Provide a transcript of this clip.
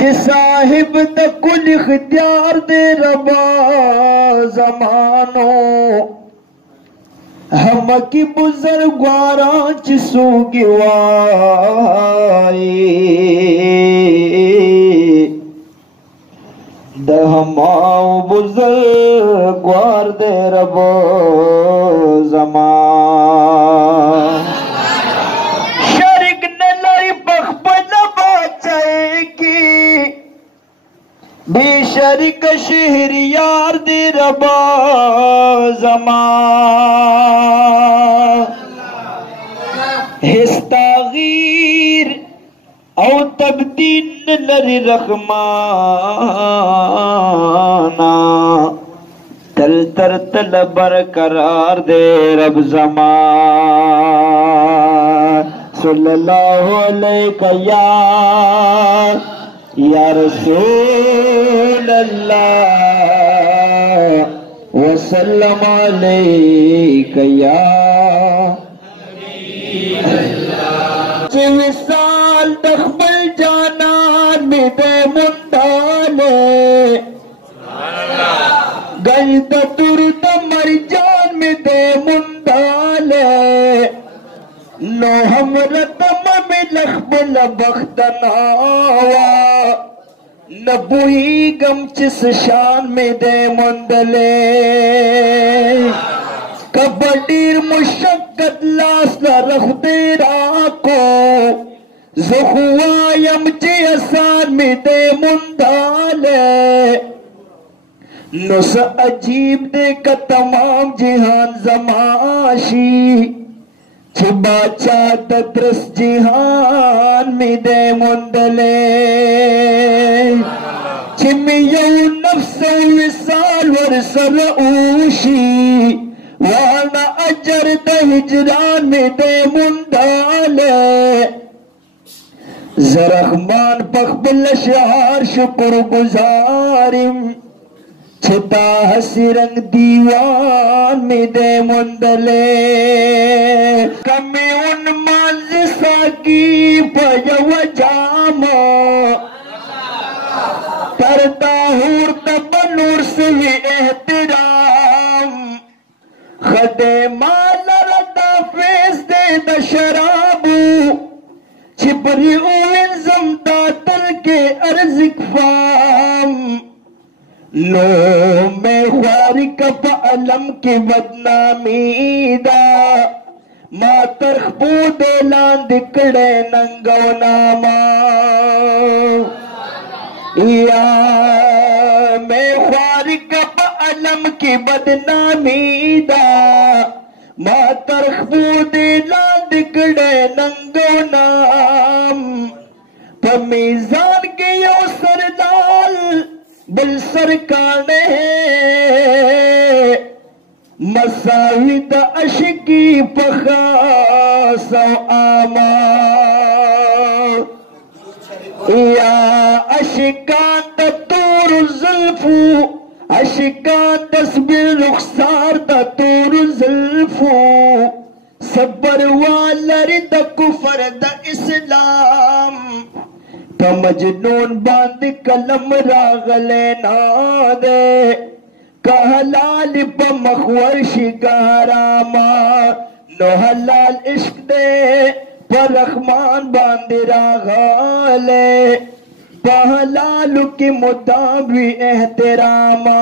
चे साहिब द कुल इख्तियार दे रबा जमानो हम की बुजुर्गवारा चिसू गिवाई द हमाओ बुजुर्गवार दे रबा जमान शरीक ने लाई बखबल बचाएगी बेशरीक शहरियार दे रबा जमान हिस्तागीर औ तब्दील लरी रखमाना तल तर तल बरकरार दे रब जमान सल्लल्लाहु अलैहि या रसूल अल्लाह वसल्लम अलैका या विसाल दखबल जाना मिदे मुंडाले गई दुर्द मरजान मिदे मुंडाले नो हमरतम में लखबल बख्तनावा नबुई गम चिस शान में दे मुंदले कबड्डीर मुशक्कत लास न रख दे राको ज़ुखुआयम चे असान में दे मुंदाले नुस अजीब दे का तमाम जिहान जमाशी बाचा दरस जिहान में दे मुंदले चिमियो नफ्स विसाल वर सरऊशी वाना अजर द हिजरान में दे मुंदाले जरहमान बखबल शहार शुक्र गुजारिम छिता हसी रंग दीवान में दे मुंदले कमे उन माजिसा की पजव जामा करता हूर तबनूर से एहतराम खदे माल रदा फेस दे द शराबू छिपरी उन जमदा तल के अर्जिक फाम लो मैं ख्वारी कप अलम की बदनामीदा मातर बूदे लांदिकड़े नंगो नामा या मैं ख्वारी कप अलम की बदनामीदा मातर बूदे लांदिकड़े नंगो नाम पमीजान के यो सरदाल बल सरकार मसाविद अशकी पखा सौ आमा या अशिकान तूर जुल्फू अशिकान तस्बीर रुखसार तूर जुल्फू सबर वालर द कुफर द इस्लाम मजनून बांध कलम रागले ना दे कहलाल मखवर शिकारामा नो हलाल इश्क दे पर रहमान बांध रागले पहलाल की मुताबी एहतरामा।